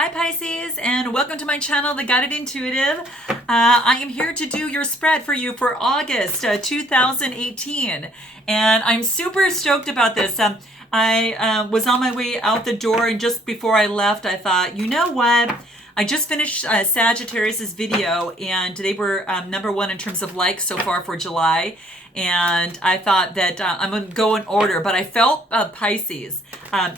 Hi Pisces, and welcome to my channel, The Guided Intuitive. I am here to do your spread for you for August 2018, and I'm super stoked about this. I was on my way out the door, and just before I left, I thought, you know what? I just finished Sagittarius's video, and they were #1 in terms of likes so far for July. And I thought that I'm going to go in order, but I felt Pisces.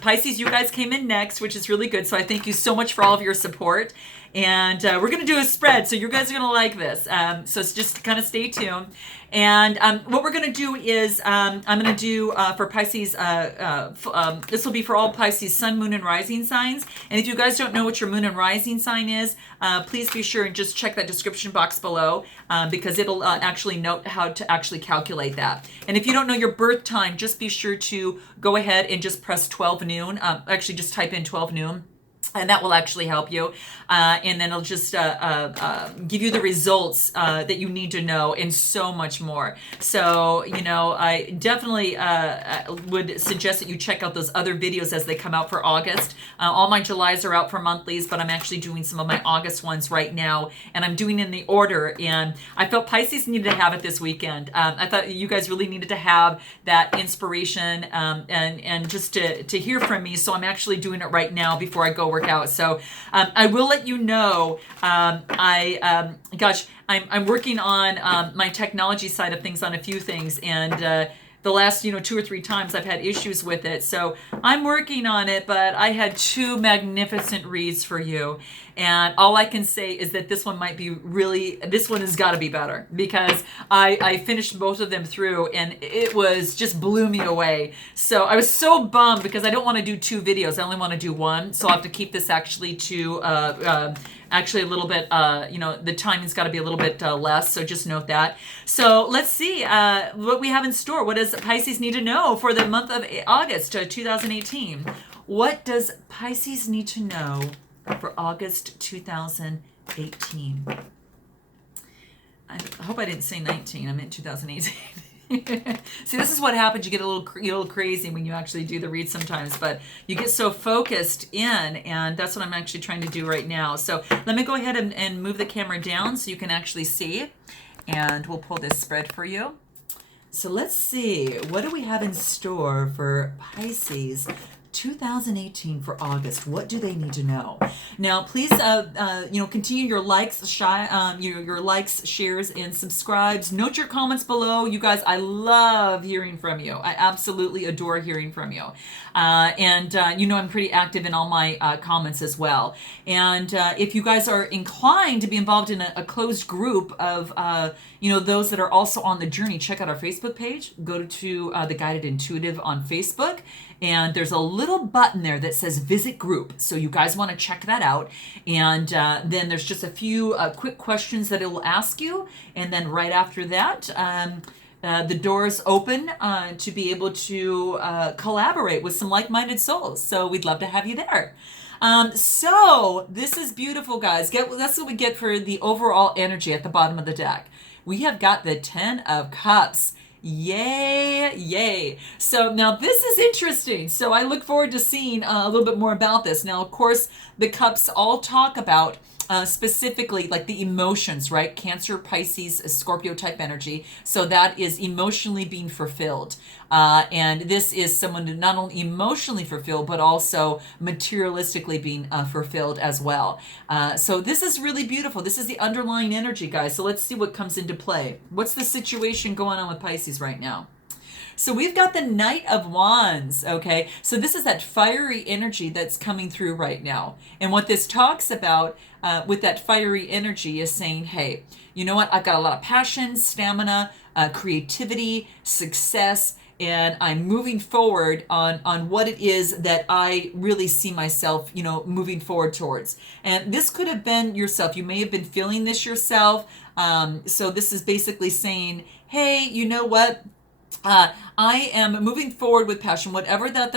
Pisces, you guys came in next, which is really good. So I thank you so much for all of your support. And we're going to do a spread, so you guys are going to like this. So just kind of stay tuned. And what we're going to do is I'm going to do for Pisces, this will be for all Pisces sun, moon, and rising signs. And if you guys don't know what your moon and rising sign is, please be sure and just check that description box below because it'll actually note how to actually calculate that. And if you don't know your birth time, just be sure to go ahead and just press 12 noon. Actually, just type in 12 noon. And that will actually help you. And then it'll just give you the results that you need to know and so much more. So, you know, I definitely would suggest that you check out those other videos as they come out for August. All my Julys are out for monthlies, but I'm actually doing some of my August ones right now. And I'm doing in the order. And I felt Pisces needed to have it this weekend. I thought you guys really needed to have that inspiration and just to hear from me. So I'm actually doing it right now before I go work out. So I will let you know. I'm working on my technology side of things on a few things, and the last 2 or 3 times I've had issues with it. So I'm working on it, but I had 2 magnificent reads for you. And all I can say is that this one might be this one has got to be better because I finished both of them through and it was just blew me away. So I was so bummed because I don't want to do 2 videos. I only want to do 1. So I'll have to keep this actually to actually a little bit, the timing's got to be a little bit less. So just note that. So let's see what we have in store. What does Pisces need to know for the month of August 2018? What does Pisces need to know for August 2018? I hope I didn't say 19. I meant 2018. See, this is what happens. You get a little crazy when you actually do the read sometimes, but you get so focused in, and that's what I'm actually trying to do right now. So let me go ahead and move the camera down so you can actually see, and we'll pull this spread for you. So let's see, what do we have in store for Pisces 2018 for August? What do they need to know? Now, please, continue your likes, your likes, shares, and subscribes. Note your comments below. You guys, I love hearing from you. I absolutely adore hearing from you. I'm pretty active in all my comments as well. And if you guys are inclined to be involved in a closed group of, those that are also on the journey, check out our Facebook page. Go to The Guided Intuitive on Facebook. And there's a little button there that says visit group. So you guys want to check that out. And then there's just a few quick questions that it will ask you. And then right after that, the doors open to be able to collaborate with some like-minded souls. So we'd love to have you there. So this is beautiful, guys. That's what we get for the overall energy at the bottom of the deck. We have got the 10 of Cups. Yay, yay. So now this is interesting. So I look forward to seeing a little bit more about this. Now, of course, the cups all talk about specifically like the emotions, right? Cancer, Pisces, Scorpio type energy. So that is emotionally being fulfilled. And this is someone who not only emotionally fulfilled, but also materialistically being fulfilled as well. So this is really beautiful. This is the underlying energy, guys. So let's see what comes into play. What's the situation going on with Pisces right now? So we've got the Knight of Wands, okay? So this is that fiery energy that's coming through right now. And what this talks about with that fiery energy is saying, hey, you know what? I've got a lot of passion, stamina, creativity, success, and I'm moving forward on what it is that I really see myself, moving forward towards. And this could have been yourself. You may have been feeling this yourself. So this is basically saying, hey, you know what? I am moving forward with passion, whatever that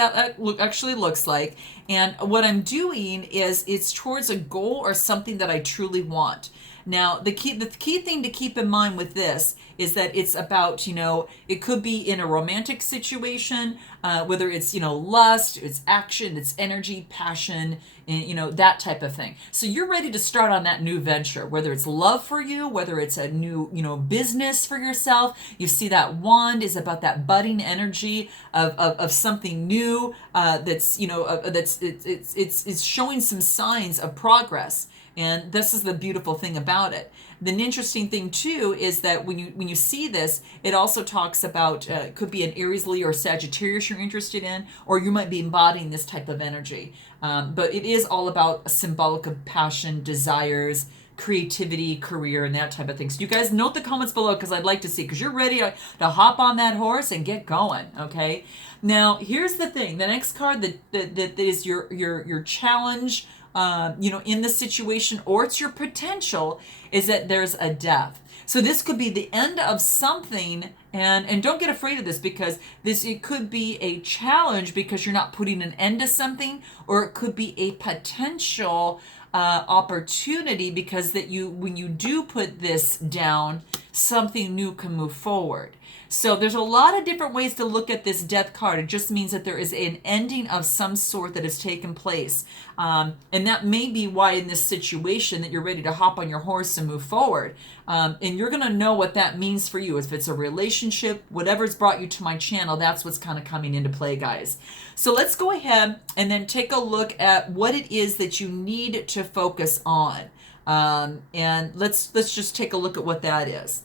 actually looks like. And what I'm doing is it's towards a goal or something that I truly want. Now, the key thing to keep in mind with this is that it's about, it could be in a romantic situation, whether it's, lust, it's action, it's energy, passion, and, that type of thing. So you're ready to start on that new venture, whether it's love for you, whether it's a new, business for yourself. You see that wand is about that budding energy of something new, that's, it's showing some signs of progress. And this is the beautiful thing about it. The interesting thing too is that when you see this, it also talks about it could be an Aries, Leo, or Sagittarius you're interested in, or you might be embodying this type of energy. But it is all about a symbolic of passion, desires, creativity, career, and that type of thing. So you guys note the comments below because I'd like to see, because you're ready to hop on that horse and get going. Okay. Now here's the thing. The next card that is your challenge, in the situation, or it's your potential, is that there's a death. So this could be the end of something, and don't get afraid of this, because it could be a challenge because you're not putting an end to something, or it could be a potential opportunity because when you do put this down, something new can move forward. So there's a lot of different ways to look at this death card. It just means that there is an ending of some sort that has taken place. And that may be why in this situation that you're ready to hop on your horse and move forward. And you're going to know what that means for you. If it's a relationship, whatever's brought you to my channel, that's what's kind of coming into play, guys. So let's go ahead and then take a look at what it is that you need to focus on. And let's just take a look at what that is.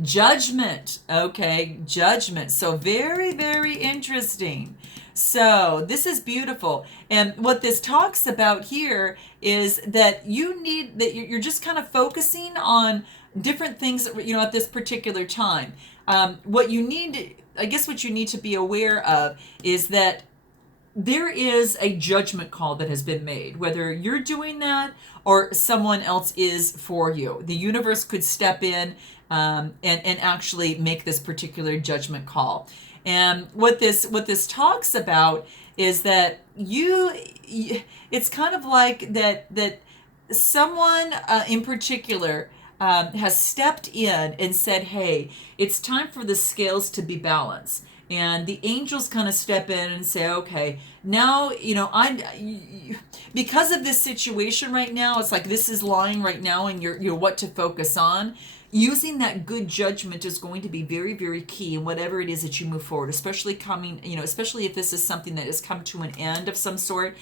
Judgment. Okay, judgment. So very, very interesting. So this is beautiful. And what this talks about here is that you're just kind of focusing on different things, at this particular time. What you need to be aware of is that there is a judgment call that has been made, whether you're doing that or someone else is for you. The universe could step in and actually make this particular judgment call. And what this talks about is that it's kind of like that someone in particular has stepped in and said, hey, it's time for the scales to be balanced. And the angels kind of step in and say, okay, now, because of this situation right now, it's like this is lying right now and you're what to focus on. Using that good judgment is going to be very, very key in whatever it is that you move forward, especially if this is something that has come to an end of some sort.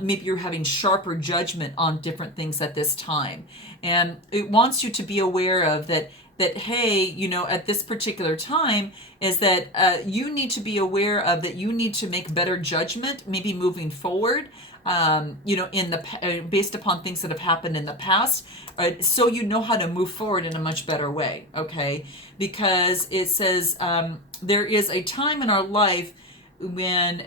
Maybe you're having sharper judgment on different things at this time. And it wants you to be aware of that, hey, at this particular time is that you need to be aware of that you need to make better judgment, maybe moving forward, based upon things that have happened in the past, so you know how to move forward in a much better way, okay? Because it says there is a time in our life when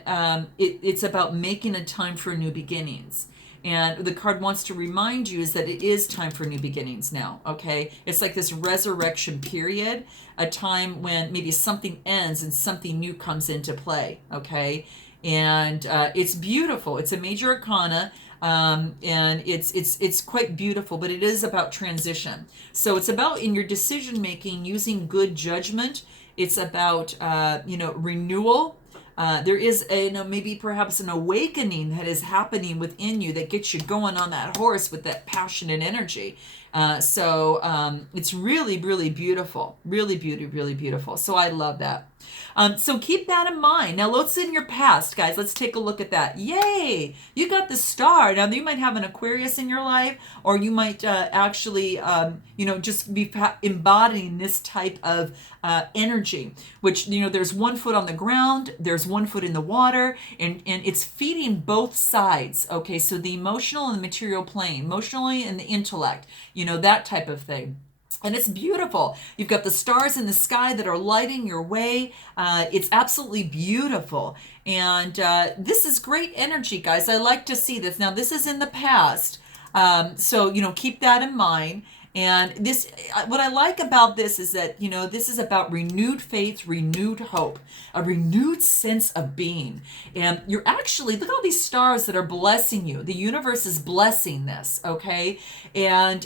it's about making a time for new beginnings. And the card wants to remind you is that it is time for new beginnings now, okay? It's like this resurrection period, a time when maybe something ends and something new comes into play, okay? And it's beautiful. It's a major arcana, and it's quite beautiful, but it is about transition. So it's about, in your decision making, using good judgment. It's about renewal. There is maybe perhaps an awakening that is happening within you that gets you going on that horse with that passion and energy. So it's really, really beautiful. Really beautiful. So I love that. So keep that in mind. Now let's in your past, guys. Let's take a look at that. Yay! You got the star. Now you might have an Aquarius in your life, or you might actually, just be embodying this type of energy, which, there's one foot on the ground, there's one foot in the water, and it's feeding both sides. Okay, so the emotional and the material plane, emotionally and the intellect, that type of thing. And it's beautiful. You've got the stars in the sky that are lighting your way. It's absolutely beautiful. And this is great energy, guys. I like to see this. Now, this is in the past. So, keep that in mind. And this, what I like about this is that, you know, this is about renewed faith, renewed hope, a renewed sense of being. And you're actually, look at all these stars that are blessing you. The universe is blessing this, okay? And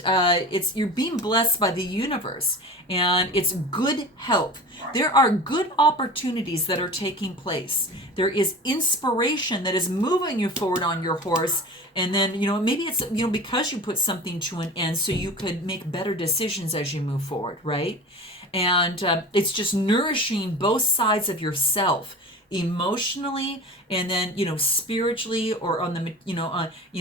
you're being blessed by the universe. And it's good health. There are good opportunities that are taking place. There is inspiration that is moving you forward on your horse. And then, you know, maybe it's, you know, because you put something to an end so you could make better decisions as you move forward, right? And it's just nourishing both sides of yourself, emotionally, and then, you know, spiritually, or on the,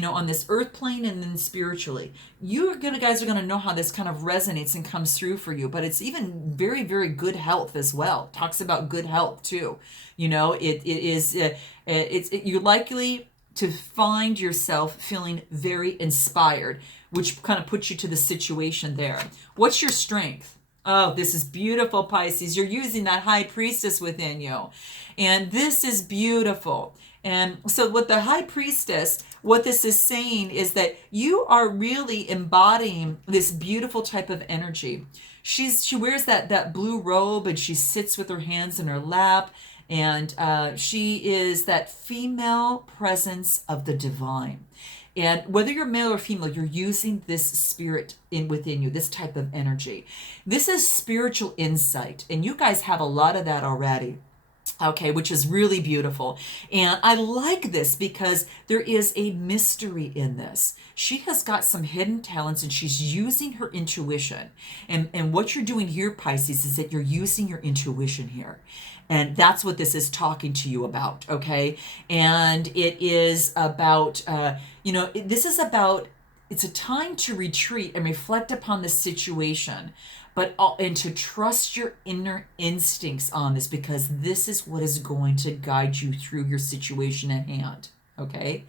on this earth plane, and then spiritually. Guys are gonna know how this kind of resonates and comes through for you. But it's even very, very good health as well. Talks about good health too. You know, you're likely to find yourself feeling very inspired, which kind of puts you to the situation there. What's your strength? Oh, this is beautiful, Pisces. You're using that high priestess within you. And this is beautiful. And so what the high priestess, what this is saying is that you are really embodying this beautiful type of energy. She wears that blue robe, and she sits with her hands in her lap. And she is that female presence of the divine. And whether you're male or female, you're using this spirit within you, this type of energy. This is spiritual insight, and you guys have a lot of that already. Okay, which is really beautiful. And I like this because there is a mystery in this. She has got some hidden talents, and she's using her intuition. And what you're doing here, Pisces, is that you're using your intuition here. And that's what this is talking to you about, okay? And it is about, it's a time to retreat and reflect upon the situation, and to trust your inner instincts on this, because this is what is going to guide you through your situation at hand, okay?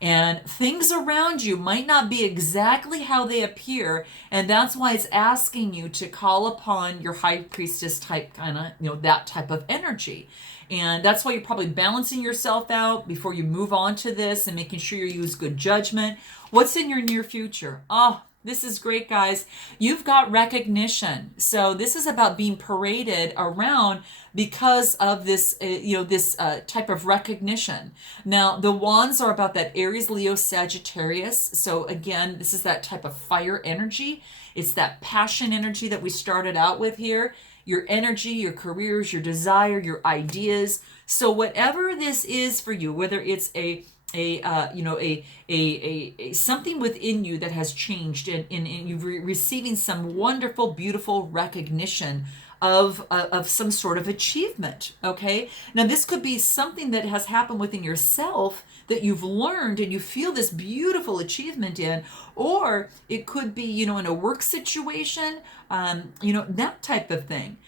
And things around you might not be exactly how they appear, and that's why it's asking you to call upon your high priestess type, kind of, that type of energy. And that's why you're probably balancing yourself out before you move on to this, and making sure you use good judgment. What's in your near future? Oh, this is great, guys. You've got recognition. So this is about being paraded around because of this, type of recognition. Now, the wands are about that Aries, Leo, Sagittarius. So again, this is that type of fire energy. It's that passion energy that we started out with here. Your energy, your careers, your desire, your ideas. So whatever this is for you, whether it's something within you that has changed, and you're receiving some wonderful, beautiful recognition of some sort of achievement. Okay, now this could be something that has happened within yourself that you've learned, and you feel this beautiful achievement in, or it could be, in a work situation, that type of thing.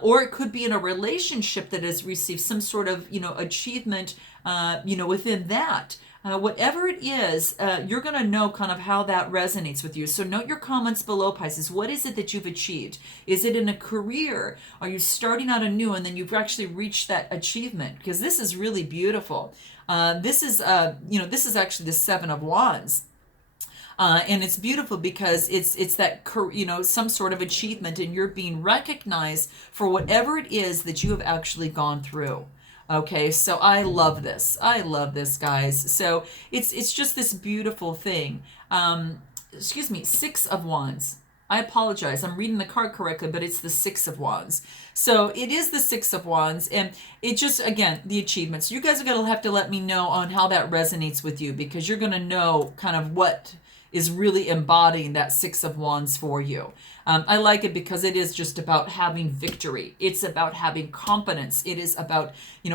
Or it could be in a relationship that has received some sort of, achievement, within that. Whatever it is, you're going to know kind of how that resonates with you. So note your comments below, Pisces. What is it that you've achieved? Is it in a career? Are you starting out anew and then you've actually reached that achievement? Because this is really beautiful. This is actually the Seven of Wands. And it's beautiful because it's that, some sort of achievement, and you're being recognized for whatever it is that you have actually gone through. Okay, so I love this. I love this, guys. So it's just this beautiful thing. Six of Wands. I apologize. I'm reading the card correctly, but it's the Six of Wands. So it is the Six of Wands, and it just, again, the achievements. You guys are going to have to let me know on how that resonates with you, because you're going to know kind of what is really embodying that Six of Wands for you. I like it because it is just about having victory. It's about having confidence. It is about,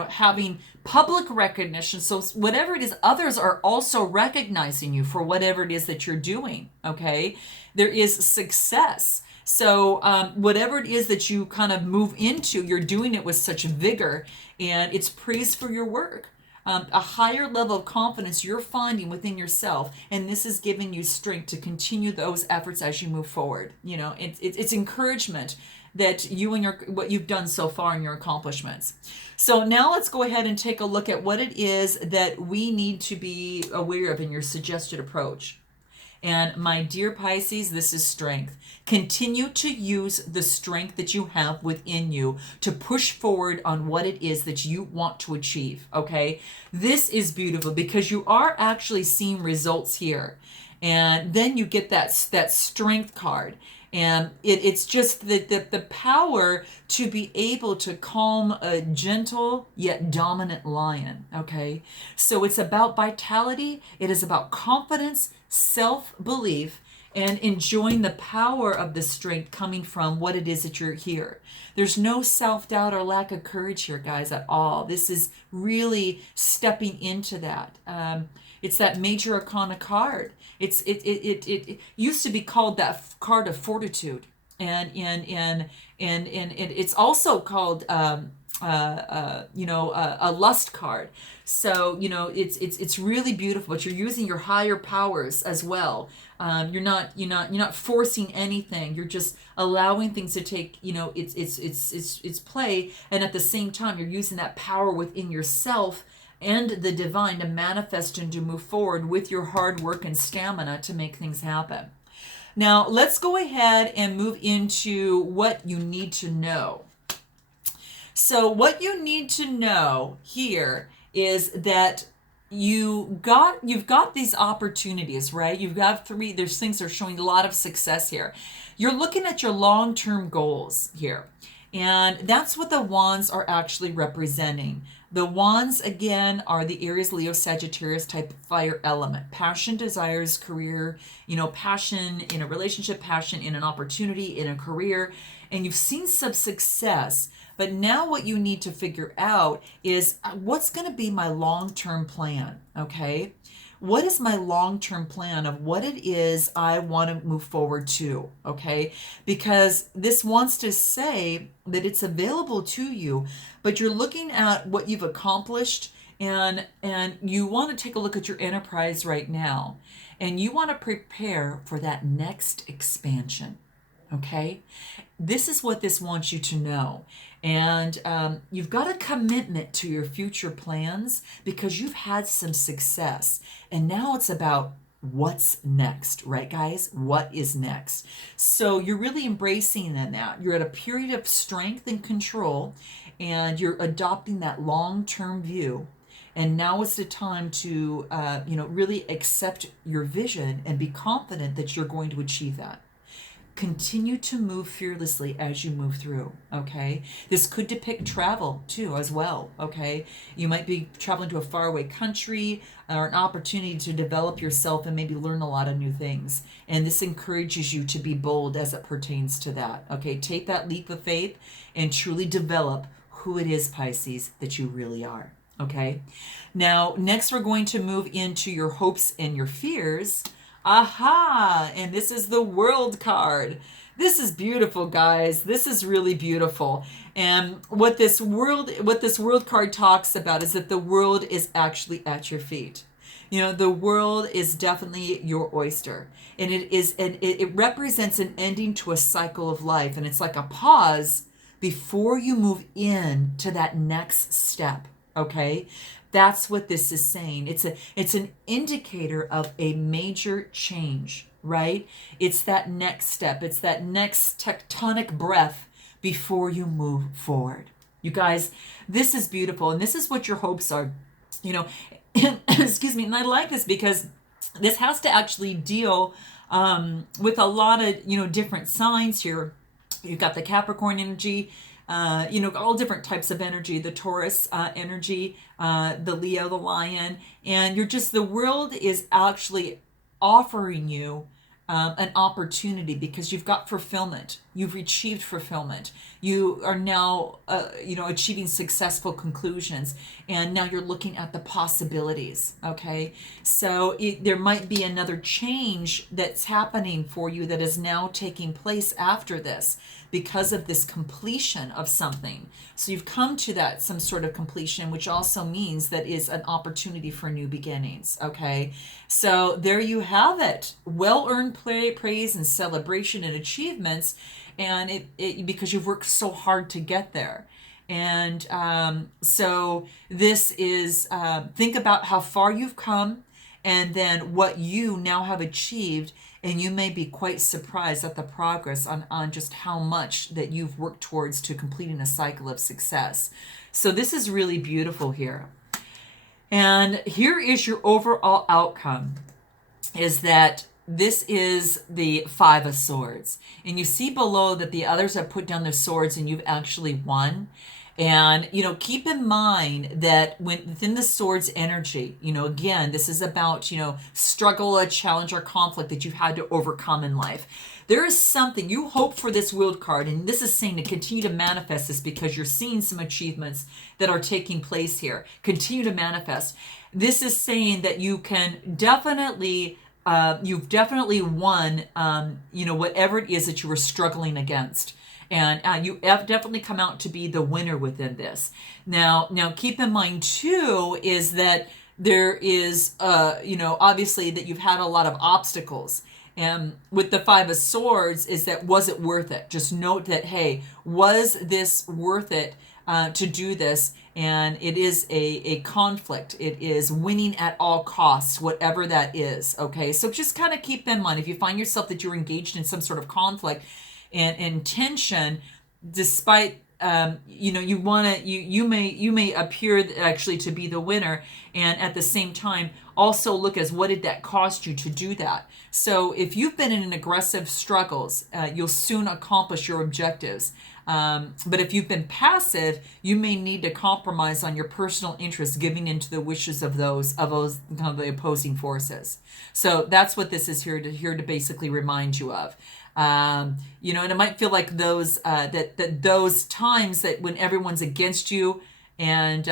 having public recognition. So whatever it is, others are also recognizing you for whatever it is that you're doing, okay? There is success. So whatever it is that you kind of move into, you're doing it with such vigor, and it's praise for your work. A higher level of confidence you're finding within yourself, and this is giving you strength to continue those efforts as you move forward. It's encouragement that you and what you've done so far in your accomplishments. So now let's go ahead and take a look at what it is that we need to be aware of in your suggested approach. And my dear Pisces, this is strength. Continue to use the strength that you have within you to push forward on what it is that you want to achieve, okay? This is beautiful because you are actually seeing results here. And then you get that strength card. And it's just the power to be able to calm a gentle yet dominant lion, okay? So it's about vitality. It is about confidence, self-belief, and enjoying the power of the strength coming from what it is that you're here. There's no self-doubt or lack of courage here, guys, at all. This is really stepping into that. It's that major arcana card. It used to be called that card of fortitude, and it's also called a lust card. So it's really beautiful. But you're using your higher powers as well. You're not forcing anything. You're just allowing things to take its play, and at the same time you're using that power within yourself and the divine to manifest and to move forward with your hard work and stamina to make things happen. Now, let's go ahead and move into what you need to know. So what you need to know here is that you've got these opportunities, right? You've got there's things that are showing a lot of success here. You're looking at your long-term goals here. And that's what the wands are actually representing. The wands, again, are the Aries, Leo, Sagittarius type of fire element. Passion, desires, career, passion in a relationship, passion in an opportunity, in a career. And you've seen some success. But now what you need to figure out is what's going to be my long-term plan, okay? What is my long-term plan of what it is I want to move forward to, okay? Because this wants to say that it's available to you, but you're looking at what you've accomplished, and you want to take a look at your enterprise right now, and you want to prepare for that next expansion, okay? This is what this wants you to know. And you've got a commitment to your future plans because you've had some success. And now it's about what's next, right, guys? What is next? So you're really embracing that. You're at a period of strength and control, and you're adopting that long-term view. And now is the time to, really accept your vision and be confident that you're going to achieve that. Continue to move fearlessly as you move through, okay? This could depict travel, too, as well, okay? You might be traveling to a faraway country or an opportunity to develop yourself and maybe learn a lot of new things. And this encourages you to be bold as it pertains to that, okay? Take that leap of faith and truly develop who it is, Pisces, that you really are, okay? Now, next we're going to move into your hopes and your fears. Aha! And this is the World card. This is beautiful, guys. This is really beautiful. And what this world card talks about is that the world is actually at your feet. The world is definitely your oyster. And it represents an ending to a cycle of life. And it's like a pause before you move in to that next step. Okay? That's what this is saying. It's an indicator of a major change, right? It's that next step. It's that next tectonic breath before you move forward. You guys, this is beautiful, and this is what your hopes are. Excuse me, and I like this because this has to actually deal with a lot of different signs here. You've got the Capricorn energy. All different types of energy, the Taurus energy, the Leo, the lion, and the world is actually offering you an opportunity because you've got fulfillment. You've achieved fulfillment. You are now, achieving successful conclusions, and now you're looking at the possibilities, okay? So there might be another change that's happening for you that is now taking place after this because of this completion of something. So you've come to some sort of completion, which also means that is an opportunity for new beginnings, okay? So there you have it. Well-earned praise and celebration and achievements, and it because you've worked so hard to get there. And so this is, think about how far you've come and then what you now have achieved, and you may be quite surprised at the progress on just how much that you've worked towards to completing a cycle of success. So this is really beautiful here. And here is your overall outcome, is that this is the Five of Swords. And you see below that the others have put down their swords and you've actually won. And, keep in mind that within the swords energy, again, this is about, struggle, a challenge, or conflict that you've had to overcome in life. There is something you hope for this World card, and this is saying to continue to manifest this because you're seeing some achievements that are taking place here. Continue to manifest. This is saying that you can definitely, you've definitely won, whatever it is that you were struggling against. And you have definitely come out to be the winner within this. Now keep in mind too, is that there is, obviously that you've had a lot of obstacles. And with the Five of Swords is that, was it worth it? Just note that, hey, was this worth it to do this? And it is a conflict. It is winning at all costs, whatever that is. Okay, so just kind of keep in mind, if you find yourself that you're engaged in some sort of conflict and tension, despite you may appear actually to be the winner, and at the same time also look as what did that cost you to do that. So if you've been in aggressive struggles, you'll soon accomplish your objectives. But if you've been passive, you may need to compromise on your personal interests, giving into the wishes of those the opposing forces. So that's what this is here to basically remind you of. And it might feel like those that those times that when everyone's against you, and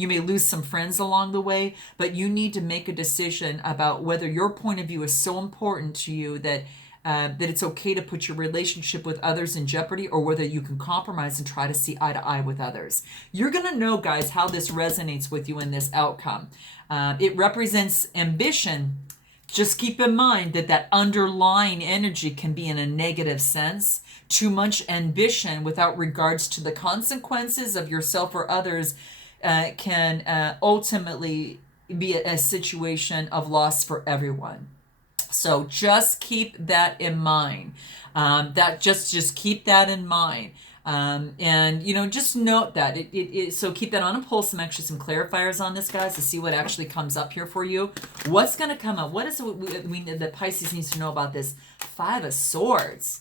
you may lose some friends along the way, but you need to make a decision about whether your point of view is so important to you that it's okay to put your relationship with others in jeopardy, or whether you can compromise and try to see eye to eye with others. You're going to know, guys, how this resonates with you in this outcome. It represents ambition. Just keep in mind that underlying energy can be in a negative sense. Too much ambition without regards to the consequences of yourself or others can ultimately be a situation of loss for everyone. So just keep that in mind. Just keep that in mind. And just note that so keep that on and pull some clarifiers on this, guys, to see what actually comes up here for you. What's going to come up? What is it that Pisces needs to know about this Five of Swords?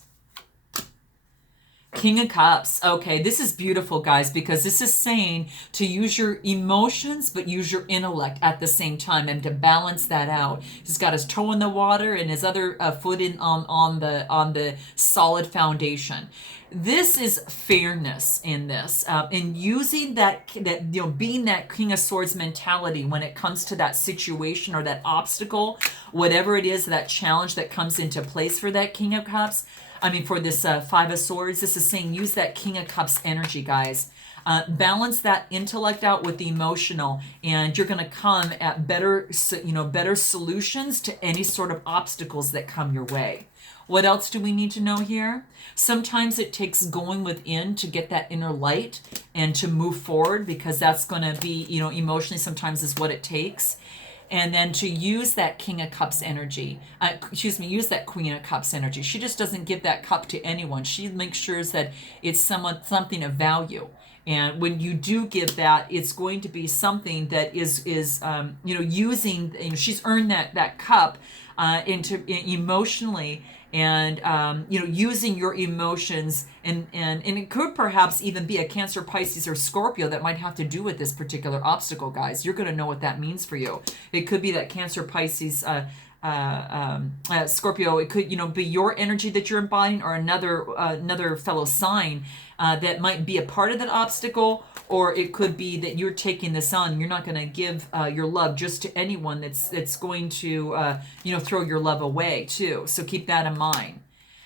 King of Cups. Okay, this is beautiful, guys, because this is saying to use your emotions but use your intellect at the same time, and to balance that out. He's got his toe in the water and his other foot in on the solid foundation. This is fairness in this, and using that being that King of Swords mentality when it comes to that situation or that obstacle, whatever it is, that challenge that comes into place for that King of Cups. For this Five of Swords, this is saying use that King of Cups energy, guys. Balance that intellect out with the emotional, and you're going to come at better solutions to any sort of obstacles that come your way. What else do we need to know here? Sometimes it takes going within to get that inner light and to move forward, because that's going to be, emotionally sometimes is what it takes. And then to use that King of Cups energy, use that Queen of Cups energy. She just doesn't give that cup to anyone. She makes sure that it's something of value. And when you do give that, it's going to be something that is using, she's earned that cup into emotionally, and using your emotions, and it could perhaps even be a Cancer, Pisces, or Scorpio that might have to do with this particular obstacle, guys. You're going to know what that means for you. It could be that Cancer, Pisces, Scorpio. It could be your energy that you're embodying, or another fellow sign that might be a part of that obstacle. Or it could be that you're taking this on. You're not going to give your love just to anyone that's going to throw your love away too. So keep that in mind.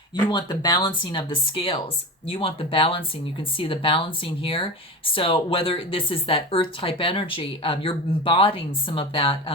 You want the balancing of the scales. You want the balancing. You can see the balancing here. So whether this is that earth type energy, you're embodying some of that,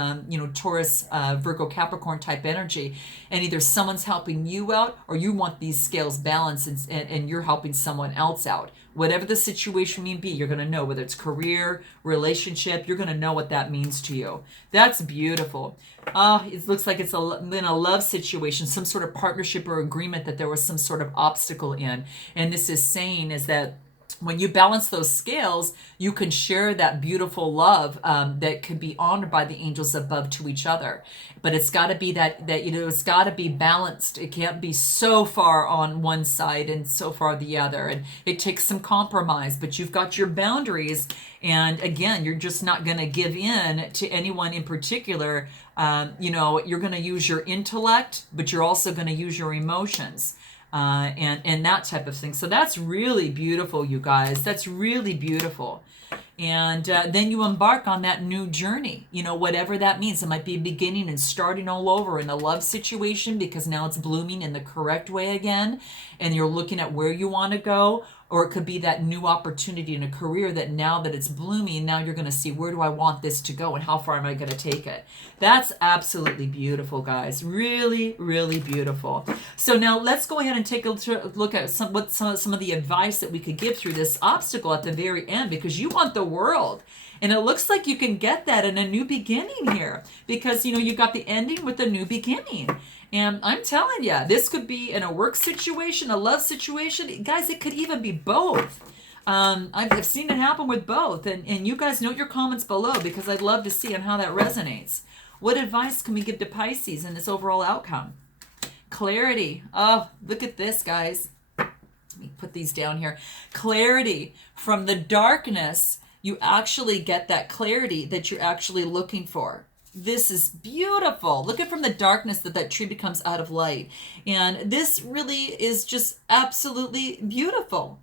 Taurus, Virgo, Capricorn type energy. And either someone's helping you out, or you want these scales balanced, and you're helping someone else out. Whatever the situation may be, you're going to know whether it's career, relationship, you're going to know what that means to you. That's beautiful. It looks like it's in a love situation, some sort of partnership or agreement that there was some sort of obstacle in. And this is saying is that when you balance those scales, you can share that beautiful love that could be honored by the angels above to each other. But it's got to be that it's got to be balanced. It can't be so far on one side and so far the other. And it takes some compromise, but you've got your boundaries. And again, you're just not going to give in to anyone in particular. You're going to use your intellect, but you're also going to use your emotions. And that type of thing. So that's really beautiful, you guys. That's really beautiful. And then you embark on that new journey, whatever that means. It might be beginning and starting all over in a love situation because now it's blooming in the correct way again. And you're looking at where you want to go. Or it could be that new opportunity in a career that now that it's blooming, now you're going to see where do I want this to go and how far am I going to take it. That's absolutely beautiful, guys. Really, really beautiful. So now let's go ahead and take a look at some of the advice that we could give through this obstacle at the very end, because you want the world. And it looks like you can get that in a new beginning here because, you got the ending with a new beginning. And I'm telling you, this could be in a work situation, a love situation. Guys, it could even be both. I've seen it happen with both. And you guys note your comments below because I'd love to see on how that resonates. What advice can we give to Pisces in this overall outcome? Clarity. Oh, look at this, guys. Let me put these down here. Clarity. From the darkness, you actually get that clarity that you're actually looking for. This is beautiful. Look at from the darkness that tree becomes out of light. And this really is just absolutely beautiful.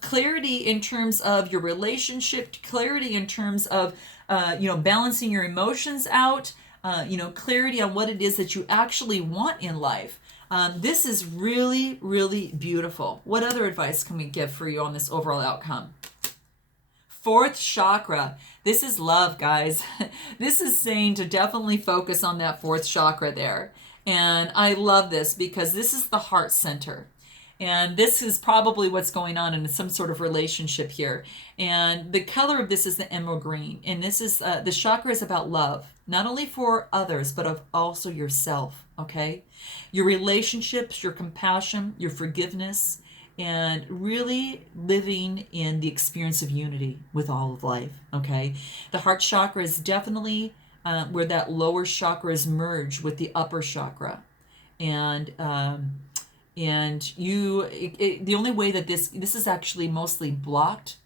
Clarity in terms of your relationship, clarity in terms of, balancing your emotions out, clarity on what it is that you actually want in life. This is really, really beautiful. What other advice can we give for you on this overall outcome? Fourth chakra. This is love, guys. This is saying to definitely focus on that fourth chakra there. And I love this because this is the heart center. And this is probably what's going on in some sort of relationship here. And the color of this is the emerald green. And this is, the chakra is about love, not only for others, but of also yourself, okay? Your relationships, your compassion, your forgiveness, and really living in the experience of unity with all of life, okay? The heart chakra is definitely where that lower chakra is merged with the upper chakra. And the only way that this is actually mostly blocked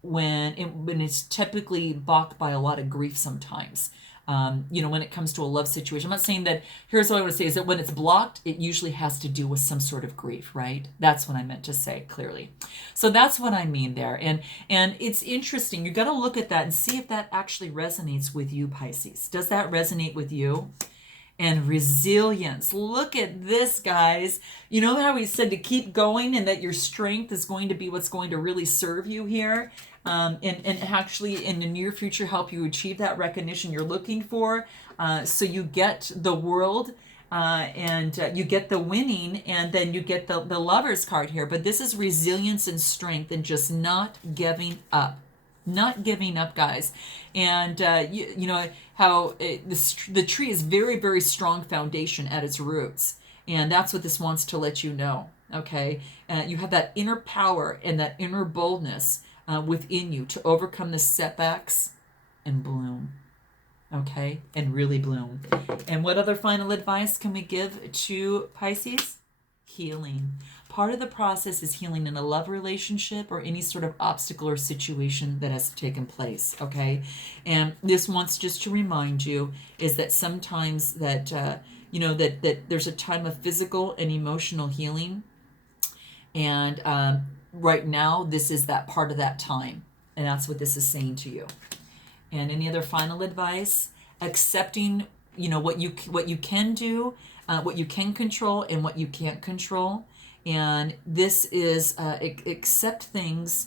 when it's typically blocked by a lot of grief sometimes. When it comes to a love situation. I'm not saying that, here's what I want to say, is that when it's blocked, it usually has to do with some sort of grief, right? That's what I meant to say clearly. So that's what I mean there. And it's interesting. You got to look at that and see if that actually resonates with you, Pisces. Does that resonate with you? And resilience. Look at this, guys. You know how we said to keep going and that your strength is going to be what's going to really serve you here? And actually in the near future help you achieve that recognition you're looking for. So you get the world and you get the winning, and then you get the Lover's card here. But this is resilience and strength and just not giving up. Not giving up, guys. And how the tree is very, very strong foundation at its roots. And that's what this wants to let you know, okay? You have that inner power and that inner boldness within you to overcome the setbacks and bloom, okay? And really bloom. And what other final advice can we give to Pisces? Healing. Part of the process is healing in a love relationship or any sort of obstacle or situation that has taken place, okay? And this wants just to remind you is that sometimes that, that there's a time of physical and emotional healing. And right now, this is that part of that time. And that's what this is saying to you. And any other final advice? Accepting, what you can do, what you can control and what you can't control. And this is accept things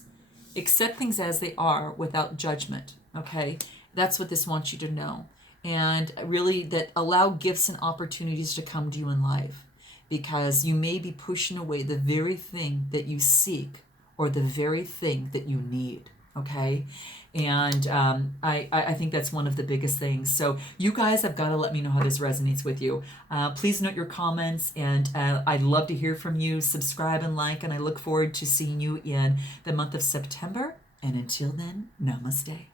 as they are without judgment, okay? That's what this wants you to know. And really that allow gifts and opportunities to come to you in life, because you may be pushing away the very thing that you seek or the very thing that you need. Okay. And I think that's one of the biggest things. So you guys have got to let me know how this resonates with you. Please note your comments, and I'd love to hear from you. Subscribe and like, and I look forward to seeing you in the month of September. And until then, namaste.